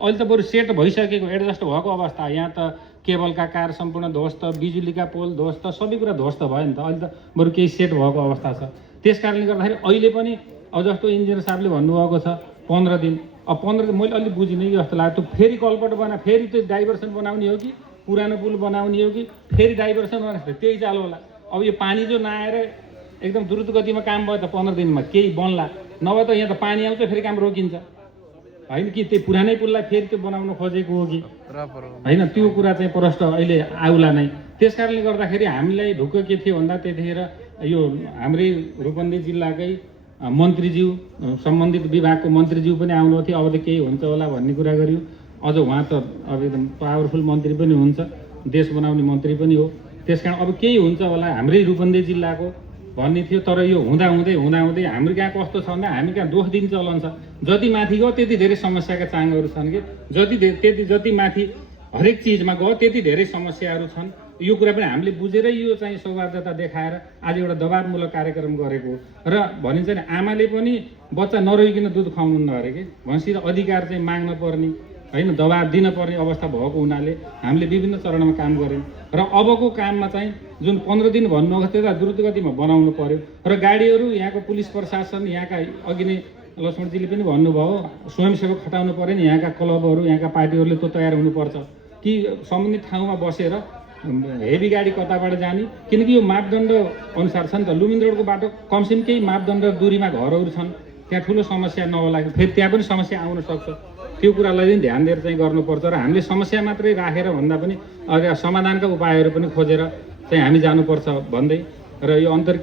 अहिले त बरु सेट भइसकेको एडजस्ट भएको अवस्था। यहाँ त केबलका कार सम्पूर्ण ध्वस्त, बिजुलीका पोल ध्वस्त, सबै कुरा ध्वस्त भयो नि त। अहिले त बरु केही सेट भएको अवस्था छ। त्यस कारणले गर्दाखेरि अहिले पनि अब जस्तो इन्जिनियर साहबले भन्नुभएको छ 15 दिन। अब 15 दिन मैले अलिक बुझिनँ कि जस्तो लाग्यो। त्यो फेरि कल्पट फेरि त्यो डाइभर्सन बनाउने हो कि पुरानो पुल बनाउने हो कि फेरि डाइभर्सन बनाउने, त्यही चालु होला। अब यो पानी जो नआएर एकदम द्रुत गतिमा काम भयो त 15 दिनमा केही बन्ला, नभए त यहाँ त पानी आउँछ फेरि काम रोकिन्छ होइन कि। त्यो पुरानै पुललाई फेरि त्यो बनाउन खोजेको हो कि होइन, त्यो कुरा चाहिँ प्रष्ट अहिले आउला नै। त्यस कारणले गर्दाखेरि हामीलाई ढुक्क के थियो भन्दा त्यतिखेर यो हाम्रै रूपन्देही जिल्लाकै मन्त्रीज्यू, सम्बन्धित विभागको मन्त्रीज्यू पनि आउनु थियो। अब त केही हुन्छ होला भन्ने कुरा गरियो। अझ उहाँ त अब एकदम पावरफुल मन्त्री पनि हुन्छ, देश बनाउने मन्त्री पनि हो। त्यस कारण अब केही हुन्छ होला हाम्रै रूपन्देही जिल्लाको भन्ने थियो। तर यो हुँदाहुँदै हाम्रो कहाँ कस्तो छ भन्दा हामी कहाँ दोष दिन चलन छ। जति माथि गयो त्यति धेरै समस्याका चाङहरू छन् कि, जति माथि हरेक चिजमा गयो त्यति धेरै समस्याहरू छन्। यो कुरा पनि हामीले बुझेरै यो चाहिँ सौहार्दता देखाएर आज एउटा दबावमूलक कार्यक्रम गरेको र भनिन्छ नि आमाले पनि बच्चा नरोइकन दुध खुवाउनु अरे कि भनेपछि अधिकार चाहिँ माग्न पर्ने होइन, दबाब दिन पर्ने अवस्था भएको हुनाले हामीले विभिन्न चरणमा काम गऱ्यौँ। र अबको काममा चाहिँ जुन 15 दिन भन्नुभएको थियो त द्रुत गतिमा बनाउनु पर्यो। र गाडीहरू यहाँको पुलिस प्रशासन, यहाँका अघि नै लक्ष्मणजीले पनि भन्नुभयो स्वयंसेवक खटाउनु पर्यो नि। यहाँका क्लबहरू, यहाँका पार्टीहरूले त्यो तयार हुनुपर्छ कि सम्बन्धित ठाउँमा बसेर हेभी गाडी कताबाट जाने, किनकि यो मापदण्ड अनुसार छ नि त। लुम्बिनी रोडको बाटो कमसेकम केही मापदण्ड दूरीमा घरहरू छन्, त्यहाँ ठुलो समस्या नहोला, फेरि त्यहाँ पनि समस्या आउन सक्छ। त्यो कुरालाई चाहिँ ध्यान दिएर चाहिँ गर्नुपर्छ। र हामीले समस्या मात्रै राखेर भन्दा पनि समाधानका उपायहरू पनि खोजेर चाहिँ हामी जानुपर्छ भन्दै र यो अन्तर्क्रिया